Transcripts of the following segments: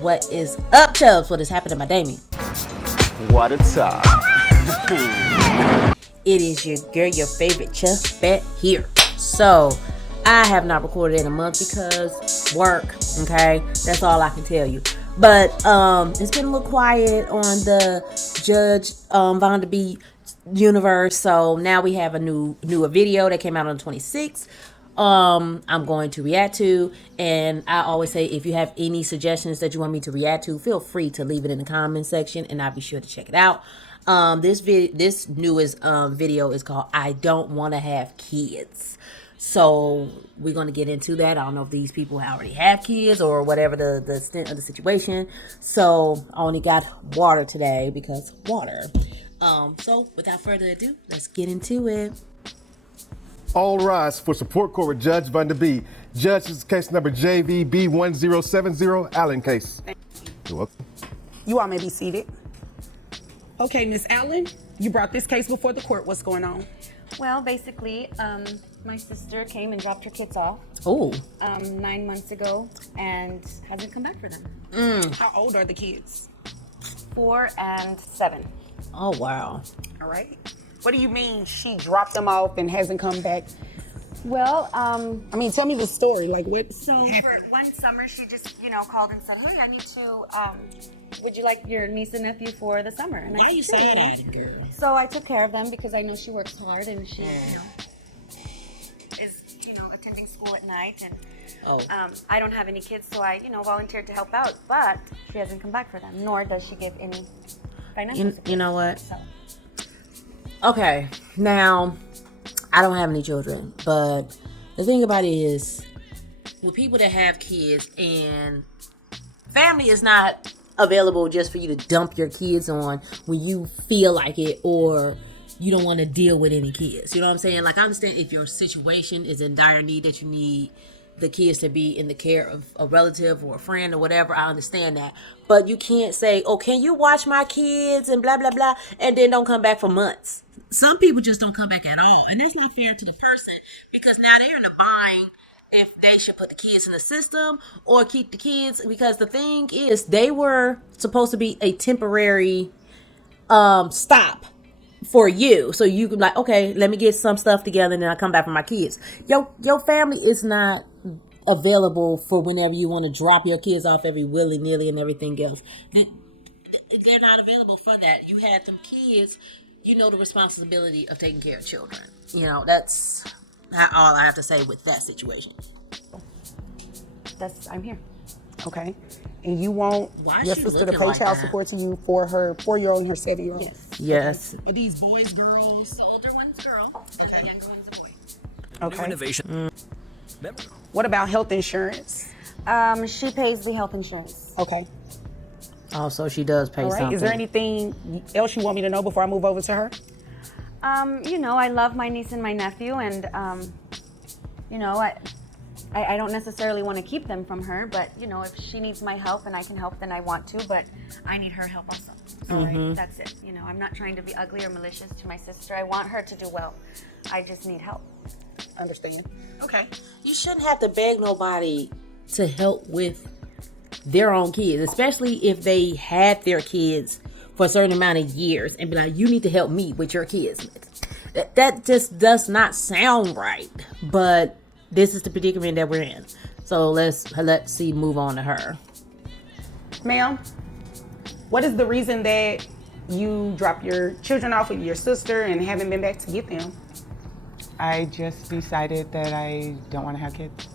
What is up, Chubbs? What is happening, my Damie? What a top. It is your girl, your favorite Chubbette here. So, I have not recorded in a month because work, okay? That's all I can tell you. But it's been a little quiet on the Judge Vonda B universe. So now we have a new video that came out on the 26th. I'm going to react to, and I always say if you have any suggestions that you want me to react to, feel free to leave it in the comment section, and I'll be sure to check it out. This newest video is called "I Don't Want to Have Kids." So we're going to get into that. I don't know if these people already have kids or whatever the extent of the situation. So I only got water today because water. So without further ado, let's get into it. All rise for support court with Judge Vonda B. Judge, this is case number JVB1070, Allen case. You're welcome. You all may be seated. Okay, Miss Allen, you brought this case before the court. What's going on? Well, basically, my sister came and dropped her kids off. Oh. 9 months ago and hasn't come back for them. How old are the kids? 4 and 7. Oh, wow. All right. What do you mean she dropped them off and hasn't come back? Well, Tell me the story. Like what? so for one summer, she just, called and said, "Hey, I need to, would you like your niece and nephew for the summer?" And Why are you said, saying "Sure, that, girl? So I took care of them because I know she works hard and she, is, attending school at night. And I don't have any kids, so I, volunteered to help out. But she hasn't come back for them, nor does she give any financial support. You know what? So. Okay, now, I don't have any children, but the thing about it is, with people that have kids and family is not available just for you to dump your kids on when you feel like it or you don't want to deal with any kids. You know what I'm saying? Like, I understand if your situation is in dire need that you need the kids to be in the care of a relative or a friend or whatever. I understand that. But you can't say, "Oh, can you watch my kids?" and blah, blah, blah, and then don't come back for months. Some people just don't come back at all. And that's not fair to the person because now they're in a bind if they should put the kids in the system or keep the kids. Because the thing is, they were supposed to be a temporary stop for you. So you can like, okay, let me get some stuff together and then I'll come back for my kids. Your family is not available for whenever you want to drop your kids off every willy-nilly and everything else. They're not available for that. You had them kids, the responsibility of taking care of children. That's all I have to say with that situation. I'm here. Okay. And you want Why is your she sister to looking pay like child that? support to you for her 4-year-old and her 7-year-old? Yes. Yes. Are these boys, girls? The older one's a girl, the younger one's a boy. Okay. Innovation. What about health insurance? She pays the health insurance. Okay. Also, she does pay All right. something. Is there anything else you want me to know before I move over to her? I love my niece and my nephew, and I don't necessarily want to keep them from her, but if she needs my help and I can help, then I want to, but I need her help also. So that's it. I'm not trying to be ugly or malicious to my sister. I want her to do well. I just need help. Understand. Okay. You shouldn't have to beg nobody to help with their own kids, especially if they had their kids for a certain amount of years and be like, you need to help me with your kids. That just does not sound right. But this is the predicament that we're in. So let's see, move on to her. Ma'am, what is the reason that you dropped your children off with your sister and haven't been back to get them? I just decided that I don't want to have kids.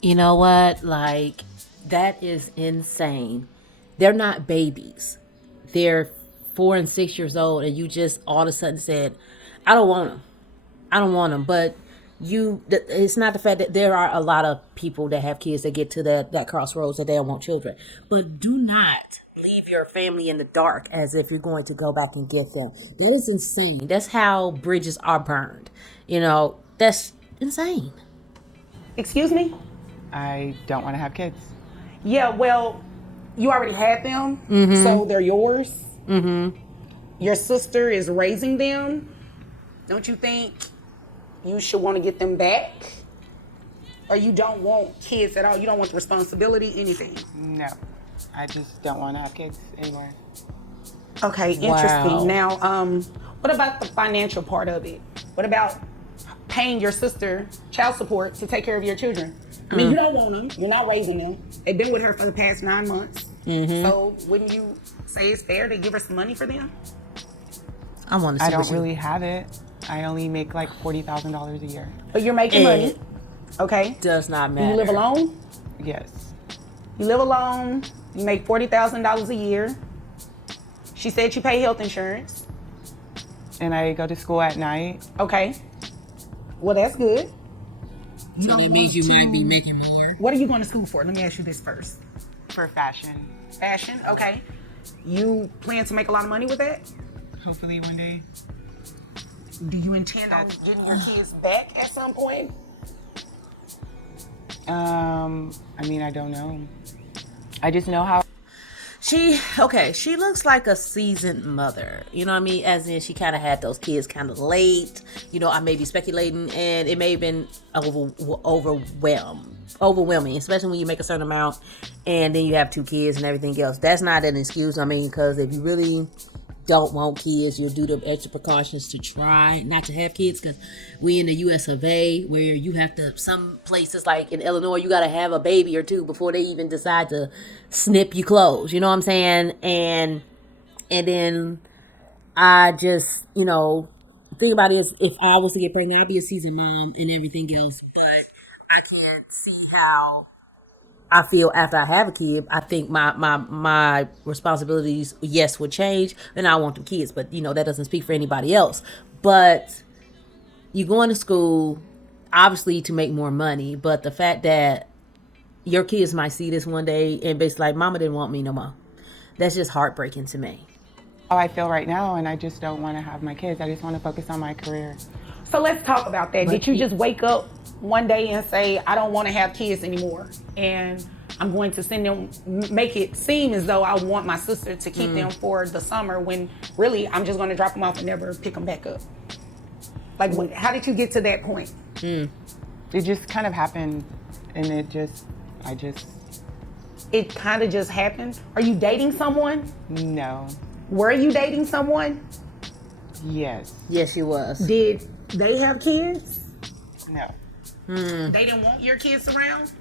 You know what? Like, that is insane. They're not babies. They're 4 and 6 years old, and you just all of a sudden said, I don't want them. I don't want them. But it's not the fact that there are a lot of people that have kids that get to that crossroads that they don't want children. But do not leave your family in the dark as if you're going to go back and get them. That is insane. That's how bridges are burned. That's insane. Excuse me? I don't want to have kids. Yeah, well, you already had them, so they're yours. Your sister is raising them. Don't you think you should want to get them back? Or you don't want kids at all? You don't want the responsibility, anything? No, I just don't want to have kids anymore. Okay, interesting. Now, what about the financial part of it? What about paying your sister child support to take care of your children? I mean, you don't want them. You're not raising them. They've been with her for the past 9 months. So wouldn't you say it's fair to give her some money for them? I want to. I don't really have it. I only make like $40,000 a year. But you're making money. Okay. Does not matter. Do you live alone? Yes. You live alone. You make $40,000 a year. She said you pay health insurance. And I go to school at night. Okay. Well, that's good. So that means you might be making more. What are you going to school for? Let me ask you this first. For fashion. Fashion, okay. You plan to make a lot of money with that? Hopefully one day. Do you intend on getting your kids back at some point? I mean, I don't know. I just know how. She looks like a seasoned mother. You know what I mean? As in, she kind of had those kids kind of late. You know, I may be speculating, and it may have been overwhelming, especially when you make a certain amount, and then you have 2 kids and everything else. That's not an excuse. I mean, because if you really don't want kids, you'll do the extra precautions to try not to have kids, because we in the US of A, where you have to, some places like in Illinois, you got to have a baby or 2 before they even decide to snip you clothes, you know what I'm saying? And then I just, you know, the thing about it is, if I was to get pregnant, I'd be a seasoned mom and everything else, but I can't see how I feel after I have a kid. I think my responsibilities, yes, would change, and I want the kids, but you know, that doesn't speak for anybody else. But you going to school, obviously, to make more money, but the fact that your kids might see this one day and basically like, mama didn't want me no more, that's just heartbreaking to me. How I feel right now, and I just don't want to have my kids. I just want to focus on my career. So let's talk about that. Did you just wake up one day and say, I don't want to have kids anymore, and I'm going to send them, make it seem as though I want my sister to keep them for the summer, when really I'm just going to drop them off and never pick them back up? Like, how did you get to that point? It just kind of happened, and it kind of just happened? Are you dating someone? No. Were you dating someone? Yes. Yes, she was. Did they have kids? No. They didn't want your kids around?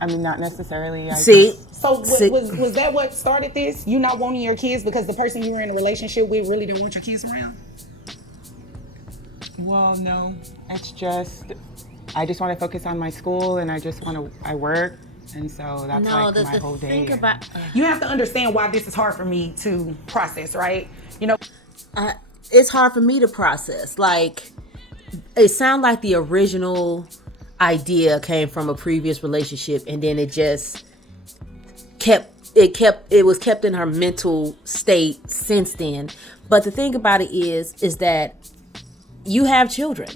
I mean, not necessarily. So was that what started this? You not wanting your kids because the person you were in a relationship with really don't want your kids around? Well, no. It's just, I just want to focus on my school, and I work, and so that's my whole day. You have to understand why this is hard for me to process, right? You know, it's hard for me to process. Like, it sounds like the original idea came from a previous relationship, and then it just was kept in her mental state since then. But the thing about it is that you have children.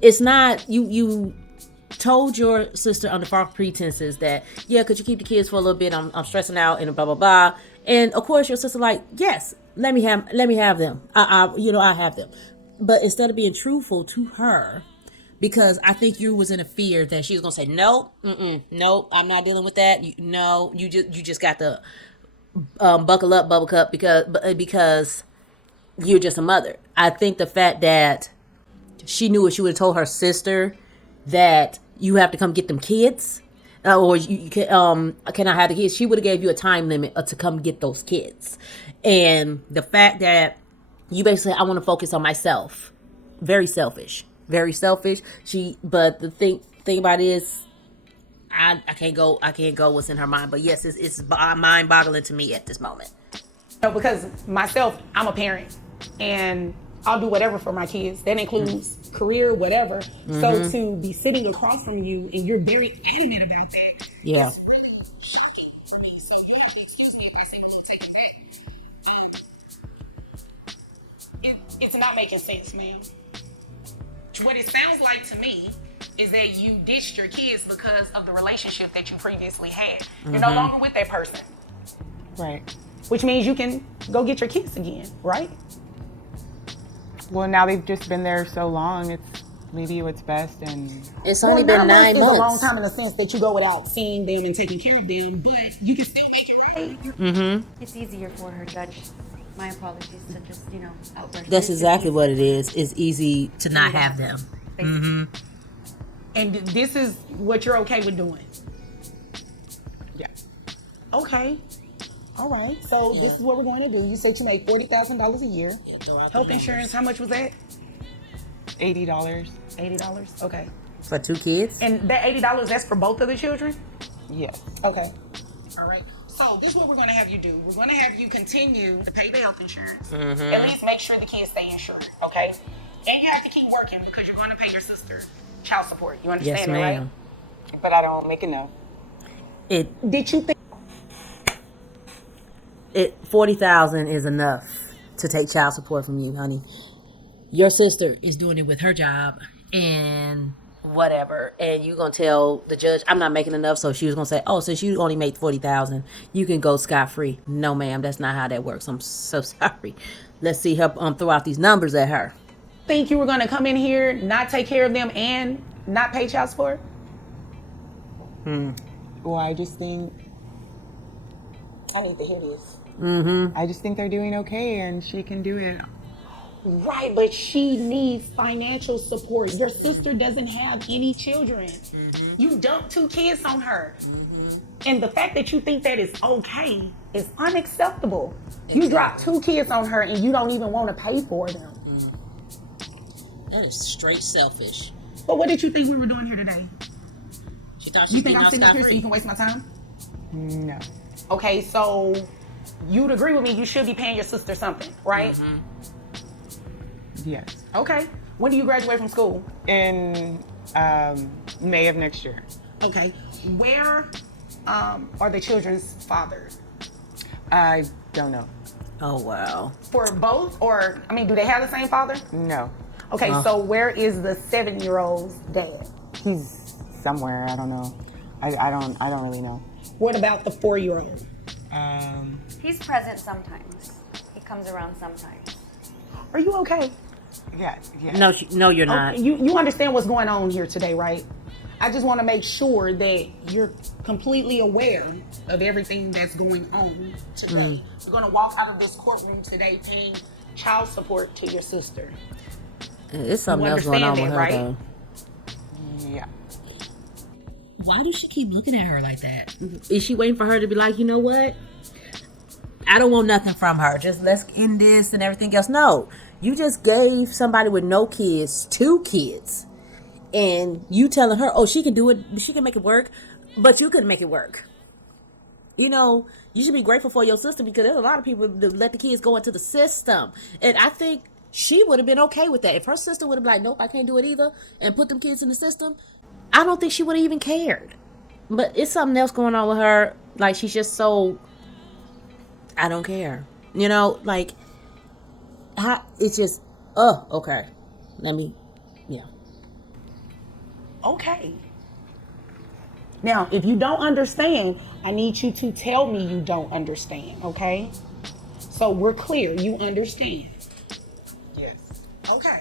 It's not, you told your sister under false pretenses that, yeah, could you keep the kids for a little bit? I'm stressing out and blah blah blah. And of course your sister like, yes, let me have them. I have them. But instead of being truthful to her, because I think you was in a fear that she was gonna say, nope, I'm not dealing with that. You just got to buckle up, Buttercup, because you're just a mother. I think the fact that she knew if she would have told her sister that you have to come get them kids, or you can, I have the kids, she would have gave you a time limit to come get those kids. And the fact that you basically, I want to focus on myself, very selfish. But the thing about it is, I can't go what's in her mind. But yes, it's mind boggling to me at this moment. Because myself, I'm a parent, and I'll do whatever for my kids. That includes career, whatever. So to be sitting across from you and you're very adamant about that. Yeah. It's not making sense, ma'am. What it sounds like to me is that you ditched your kids because of the relationship that you previously had. You're no longer with that person. Right. Which means you can go get your kids again, right? Well, now they've just been there so long, maybe what's best, and It's only been 9 months months. is a long time in the sense that you go without seeing them and taking care of them, but you can still make it right. It's easier for her, Judge. My apologies to just, outburst. That's exactly what it is. It's easy to not have them. And this is what you're okay with doing. yeah. Okay. All right. So this is what we're going to do. You said you make $40,000 a year. Health insurance, how much was that? $80. $80. Okay. For 2 kids? And that $80, that's for both of the children? Yes. Okay. All right. So this is what we're going to have you do. We're going to have you continue to pay the health insurance. At least make sure the kids stay insured. Okay. And you have to keep working because you're going to pay your sister child support. You understand Yes, that, ma'am. right? But I don't make enough. Did you think? $40,000 is enough to take child support from you, honey. Your sister is doing it with her job and whatever, and you gonna tell the judge I'm not making enough, so she was gonna say, oh, since you only make $40,000, you can go scot-free. No, ma'am, that's not how that works. I'm so sorry. Let's see her throw out these numbers at her. Think you were going to come in here, not take care of them, and not pay child support? Well, I just think I need to hear this. I just think they're doing okay, and she can do it. Right, but she needs financial support. Your sister doesn't have any children. You dumped 2 kids on her. And the fact that you think that is okay is unacceptable. You dropped 2 kids on her and you don't even want to pay for them. That is straight selfish. But what did you think we were doing here today? She thought You think I'm sitting up here so you can waste my time? No. Okay, so you'd agree with me, you should be paying your sister something, right? Yes. Okay. When do you graduate from school? In May of next year. Okay. Where are the children's fathers? I don't know. Oh, wow. For both? Or, do they have the same father? No. Okay, so where is the 7-year-old's dad? He's somewhere. I don't know. I don't really know. What about the 4-year-old? He's present sometimes. He comes around sometimes. Are you okay? Yeah. No, you're not. Okay, you understand what's going on here today, right? I just want to make sure that you're completely aware of everything that's going on today. You're going to walk out of this courtroom today paying child support to your sister. It's something else going on with her, right? though. Yeah. Why does she keep looking at her like that? Is she waiting for her to be like, you know what? I don't want nothing from her. Just let's end this and everything else. No. You just gave somebody with no kids 2 kids. And you telling her, oh, she can do it. She can make it work. But you couldn't make it work. You should be grateful for your sister because there's a lot of people that let the kids go into the system. And I think she would have been okay with that. If her sister would have been like, nope, I can't do it either, and put them kids in the system, I don't think she would have even cared. But it's something else going on with her. Like, she's just so, I don't care. It's just, okay. Yeah. Okay. Now, if you don't understand, I need you to tell me you don't understand, okay? So we're clear. You understand. Yes. Okay.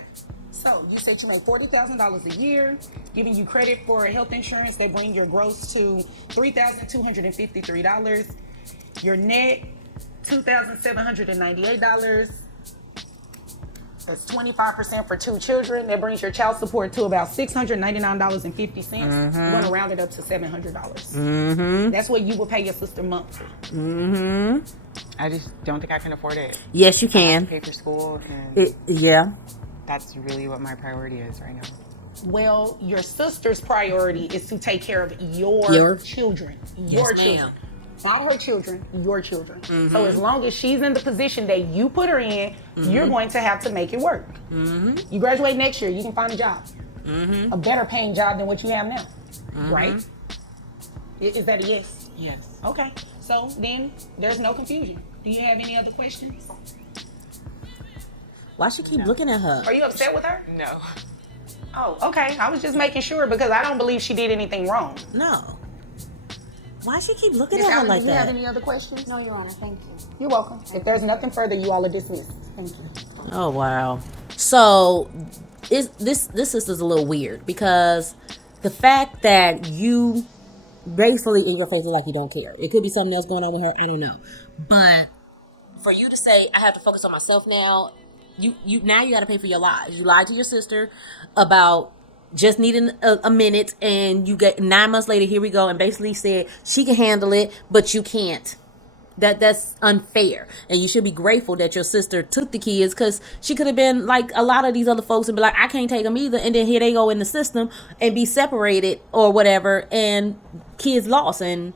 So you said you make $40,000 a year, giving you credit for health insurance that bring your gross to $3,253. Your net, $2,798. That's 25% for 2 children. That brings your child support to about $699.50. We're going to round it up to $700. That's what you will pay your sister monthly. I just don't think I can afford it. Yes, you I have can. to pay for school, and Yeah. that's really what my priority is right now. Well, your sister's priority is to take care of your children. Your Yes, children. ma'am. Not her children, your children. So as long as she's in the position that you put her in, you're going to have to make it work. You graduate next year, you can find a job. A better paying job than what you have now. Right? Is that a yes? Yes. Okay. So then there's no confusion. Do you have any other questions? Why she keep looking at her? Are you upset with her? No. Oh, okay. I was just making sure because I don't believe she did anything wrong. No. Why she keep looking Miss at her Allen, like do you have that? any other questions? No, Your Honor, thank you. You're welcome. If there's nothing further, you all are dismissed. Thank you. Oh, wow. So this sister's a little weird, because the fact that you gracefully in your face is like you don't care. It could be something else going on with her. I don't know. But for you to say, I have to focus on myself now, you got to pay for your lies. You lied to your sister about just needing a minute, and you get 9 months later, here we go, and basically said she can handle it, but you can't. That's unfair, and you should be grateful that your sister took the kids, because she could have been like a lot of these other folks and be like, I can't take them either, and then here they go in the system and be separated or whatever, and kids lost, and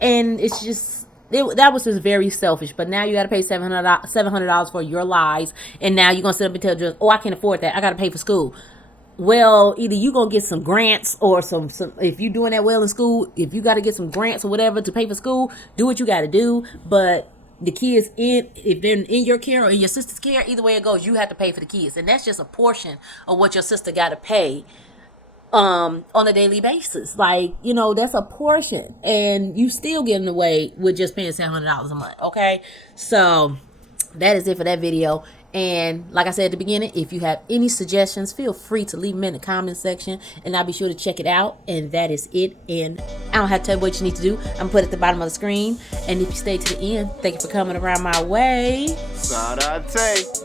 it's just that was just very selfish. But now you got to pay $700 for your lies, and now you're gonna sit up and tell just, oh, I can't afford that, I got to pay for school. Well, either you gonna get some grants, or some if you doing that well in school, if you got to get some grants or whatever to pay for school, do what you got to do. But the kids, if they're in your care or in your sister's care, either way it goes, you have to pay for the kids, and that's just a portion of what your sister got to pay on a daily basis. Like, that's a portion, and you still getting away with just paying $700 a month. Okay, so that is it for that video. And like I said at the beginning, if you have any suggestions, feel free to leave them in the comment section, and I'll be sure to check it out. And that is it. And I don't have to tell you what you need to do. I'm going to put it at the bottom of the screen. And if you stay to the end, thank you for coming around my way. Sarate.